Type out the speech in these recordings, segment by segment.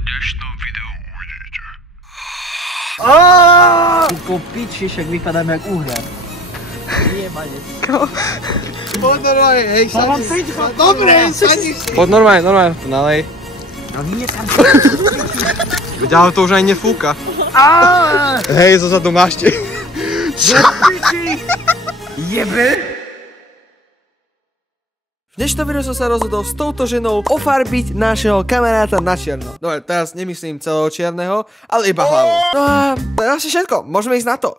dnešnom videu uvidíte. Ty piči, však vypadám jak uhľad. Jebanec. Poď normálne, hej, sadni si. Dobre, sadni si. Poď normálne, to nalej. No nie tam. Veď ale to už aj nefúka. Hej, zozadu máš tie. Jebe! V dnešnom videu som sa rozhodol s touto ženou ofarbiť našeho kamaráta na čierno. Dobre, teraz nemyslím celého čierneho, ale iba hlavu. No a to je asi všetko, môžeme ísť na to.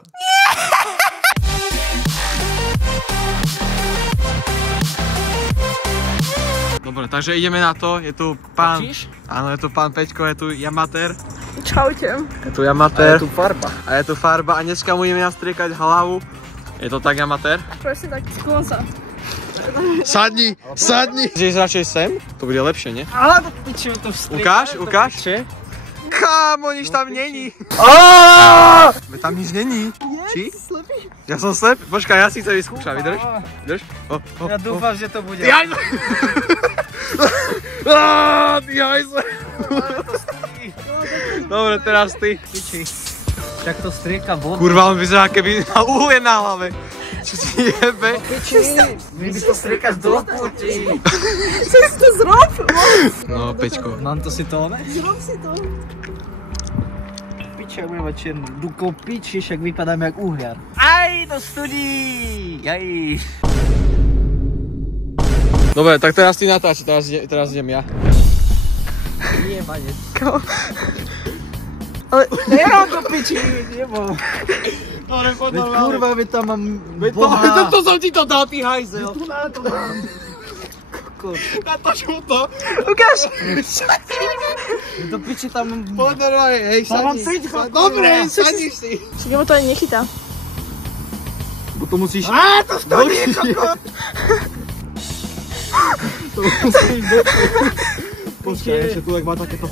Dobre, takže ideme na to, je tu pán... Áno, je tu pán Peťko, je tu Yamater. Čaute. Je tu Yamater. A je tu farba. A je tu farba a dneska budeme nastriekať hlavu. Je to tak, Yamater? Presne tak, sklon sa. Sadni. Ideš radšej sem? To bude lepšie, nie? Ale to piči, to vstriekaš. Ukáž. Kámo, nič tam není. Tam nič není. Či? Ja som slepý. Počkaj, ja si to vyskúšam, vydrž? Ja dúfam, že to bude. Dobre, teraz ty. Piči. Tak to strieka vodu. Kurva, on vyzerá, keby mal uhlie na hlave. Čo ti jebe? My by to striekaš do puči. Čo si to zrob? No, Peťko. Mám to si to, ne? Zrob si to. Piči, ja budem mať čiernu. Duko piči, však vypadám jak uhľad. Aj, do studí! Aj. Dobre, tak teraz ty natáči, teraz idem ja. Jebanec. Ale nemám to piči, nebol. Dobre, poď Veď kurva, veď tam mám boha. To som ti to dal, ty hajzel. Tu na to mám. Kokos. Natoč mu to. ukáž. Do piči tam mám... Poď normálne, hej, sadni si. Dobre, sadni si. Však mu to ani nechytá. Bo to musíš... to stojí, kokos. To musíš do... Počkaj, ešte tu má takéto...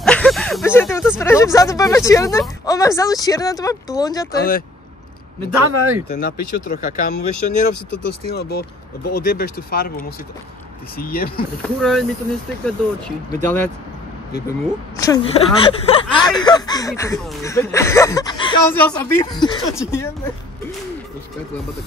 Počkaj, ty mu to spravíš, že vzadu bude mať čierne. On má vzadu čierne, to má blondiaté. Ale... Dávaj! To je na piču trocha, kámo, vieš čo, nerob si toto s tým, lebo odjebeš tú farbu, musí to... Ty si jem. Kurva, mi to nestrieka do očí. Veď ale ja... Vybe mu? Čo nie? Aj, ty to malo. Kámo, sa vybe, čo ti jeme? Počkaj, to lebo tak...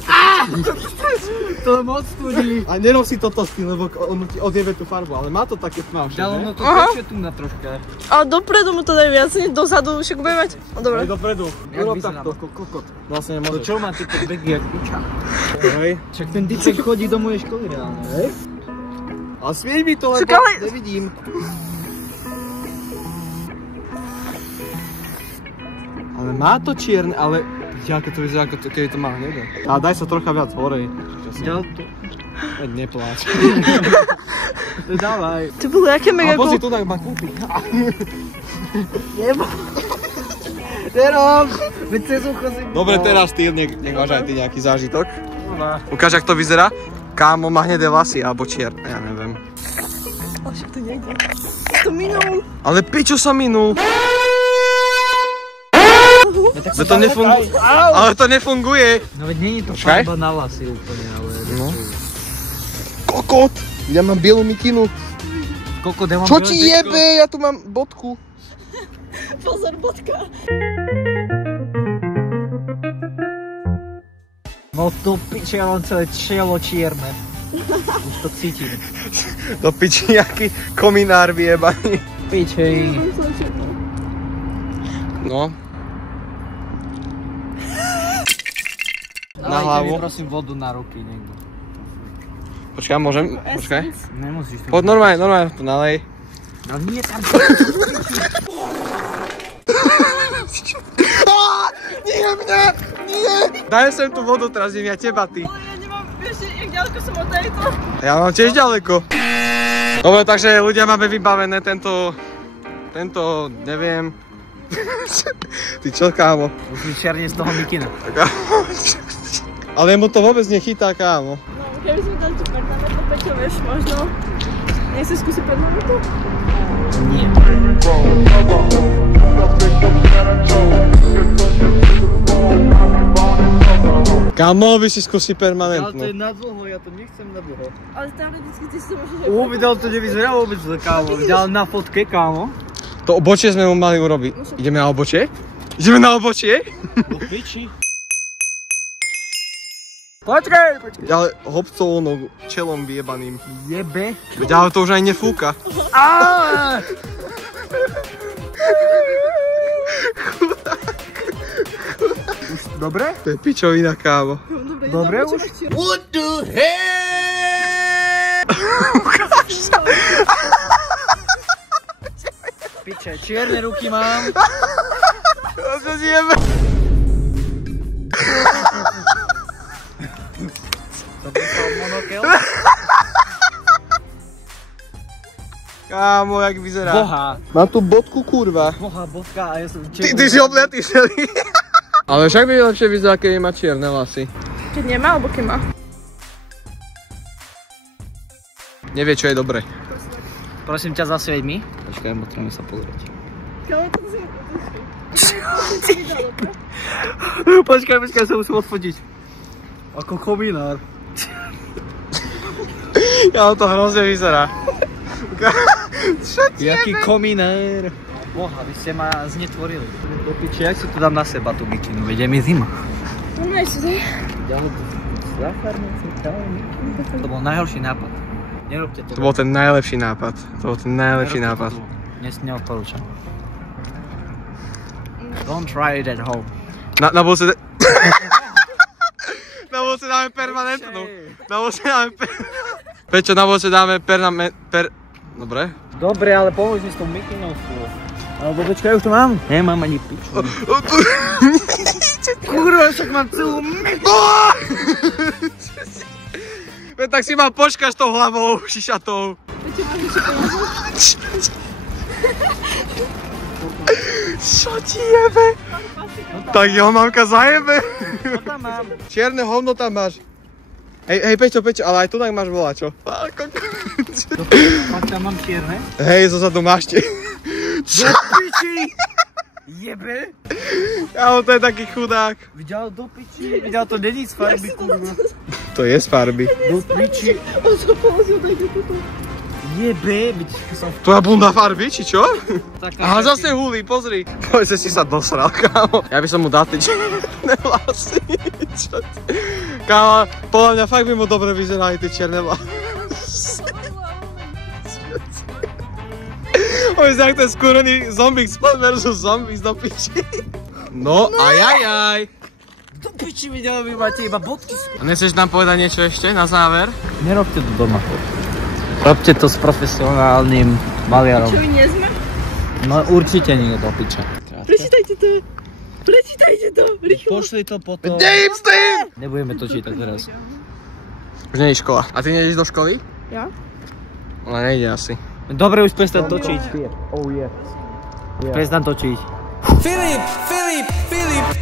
To moc studí. A nerob si toto s tým, lebo on ti odjebe tú farbu, ale má to také tmavšie, Dalo ne? no to tečie tu na troška. Ale dopredu mu to dajú viac, nie dozadu, však bude mať. No dobre. Aj dopredu. Jak Urob vyzerá takto. ako kokot. Vlastne To nemôžeš. čo má tieto begy jak kuča? Hej. Však ten dicek chodí do mojej školy reálne. Hej. Ale svieť mi to, lebo Však ale- nevidím. Ale má to čierne, ale... Keď to vyzerá, keď to má hneď. A daj sa trocha viac hore. Ďal to. Veď nepláč. Dávaj. To bolo jaké A mega pozri, cool. tu tak ma kúpi. Nerob! Veď cez ucho si... Dobre, teraz ty, nech máš aj ty nejaký zážitok. Ukáž, jak to vyzerá. Kámo má hnedé vlasy, alebo čierne, ja neviem. Ale však to nejde. To minul. Ale pičo sa minul. Veď to nefunguje. Ale to nefunguje. No veď nie je to Počkaj. farba na vlasy úplne, ale... No. Kokot! Ja mám bielú mikinu. Kokot, ja mám Čo biele ti tričko. jebe? Ja tu mám bodku. Pozor, bodka. No to piče, ja mám celé čelo čierne. Už to cítim. Do piči nejaký kominár vyjebaný. Piče. No. Na hlavu. mi prosím vodu na ruky niekto. Počkaj, môžem? Počkaj. Nemusíš to. Poď normálne, to nalej. No nie tam. Nie mňa! Nie! Daj sem tú vodu, teraz idem ja teba, ty. Ale ja nemám, vieš, jak ďaleko som od tejto. Ja mám tiež ďaleko. Dobre, takže ľudia máme vybavené tento, neviem. Ty čo, kámo? Už mi čierne z toho mikina. Ale mu to vôbec nechytá, kámo. No, keby sme dali tu permanentno, Peťo, vieš, možno. Nechceš skúsiť permanentno? Nie. Kámo, by si skúsiť Ale to je permanentnú. na dlho, ja to nechcem na dlho. Ale teoreticky ty si to môžeš aj... Videl to nevyzerá vôbec zle, kámo. Videl na fotke, kámo. To obočie sme mu mali urobiť. Ideme na obočie? Ideme na obočie? Do piči. Počkaj. Ale hopcovou nohu, čelom vyjebaným. Jebe. Veď ale to už aj nefúka. Už dobre? To je pičovina, kámo. Dobre už? What the hell? Piče, čierne ruky mám. To sa zjebe. To dostal monokel. Kámo, jak vyzerá. Boha. Mám tu bodku, kurva. Boha, bodka a ja som Ty si obliatý celý. Ale však by lepšie vyzerá, keď má čierne vlasy. Keď nemá, alebo keď má? Nevie, čo je dobre. Prosím ťa, zasvieť mi. Počkaj, potrebujeme sa pozrieť. Kámo, to si... Počkaj, sa musím odfotiť. Ako komínár. Ja to hrozne vyzerá. Čo ti Jaký komínár. Boha, vy ste ma znetvorili. Do piče, jak si to dám na seba tú bikinu? Veď je mi zima. No si to. To bol najhorší nápad. Nerobte to. To bol ten najlepší nápad. Neodporúčam. Don't try it at home. Na budúce... Na budúce dáme permanentnú. Prečo na budúce dáme Dobre? Dobre, ale pomôž mi s tou mikinou. Alebo počkaj, už to mám? Nemám ani piču. Kurva, však mám celú miku. Tak si ma počkáš tou hlavou šišatou. Čo ti jebe? Tak jo, mamka zajebe. Čo tam mám? Čierne hovno tam máš. Hej, Peťo, ale aj tu tak máš volačo. Fakt tam mám čierne? Hej, zozadu máš tie. Do piči! Jebe? Ja, to je taký chudák. Videl do piči? Videl, to není z farby, kurva. To je z farby. Do piči. On to položil takto toto. Jebe, vidíš, som... Tvoja bunda farby, či čo? Taká... Aha, zase hulí, pozri. Povedzte si sa dosral, kámo. Ja by som mu dal tie čierne vlasy. Kámo, podľa mňa fakt by mu dobre vyzerali tie čierne vlasy. Oj, jak ten skúrený zombík spad versus zombies do piči. No, ajajaj. Do piči, videl, vy máte iba bodky. A nechceš nám povedať niečo ešte na záver? Nerobte to doma. Robte to s profesionálnym maliarom. Čo, nie sme? No určite nie do piča. Prečítajte to. Prečítajte to, rýchlo. Pošli to potom. Dejím s tým! Nebudeme to čítať teraz. Už nie je škola. A ty nejdeš do školy? Ja? Ona nejde asi. Dobre, už prestaň točiť. Prestaň točiť. Filip,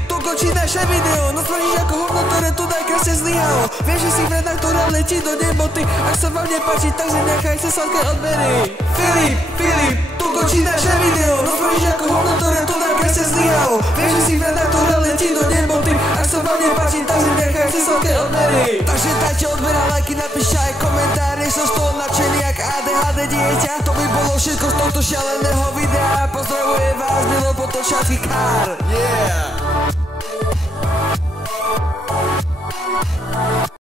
tu končí naše video. No tvoríš ako hovno, ktoré tu najkrásne zlyhalo. Vieš, že si vreda, ktorá letí do neboty. Ak sa vám nepáči, takže nechajte sladké odbery. Filip, tu končí naše video. No tvoríš ako hovno, ktoré tu najkrásne zlyhalo. Vieš, že si vreda, ktorá letí do neboty. Ak sa vám nepáči, takže nechajte sladké odbery. Takže dajte odber a lajky, napíšte aj komentáre. Som z toho nadšený jak ADHD dieťa. To by bolo všetko z tohto šialeného videa. Pozdravujem vás, Milo Potočácky Kár. Yeah!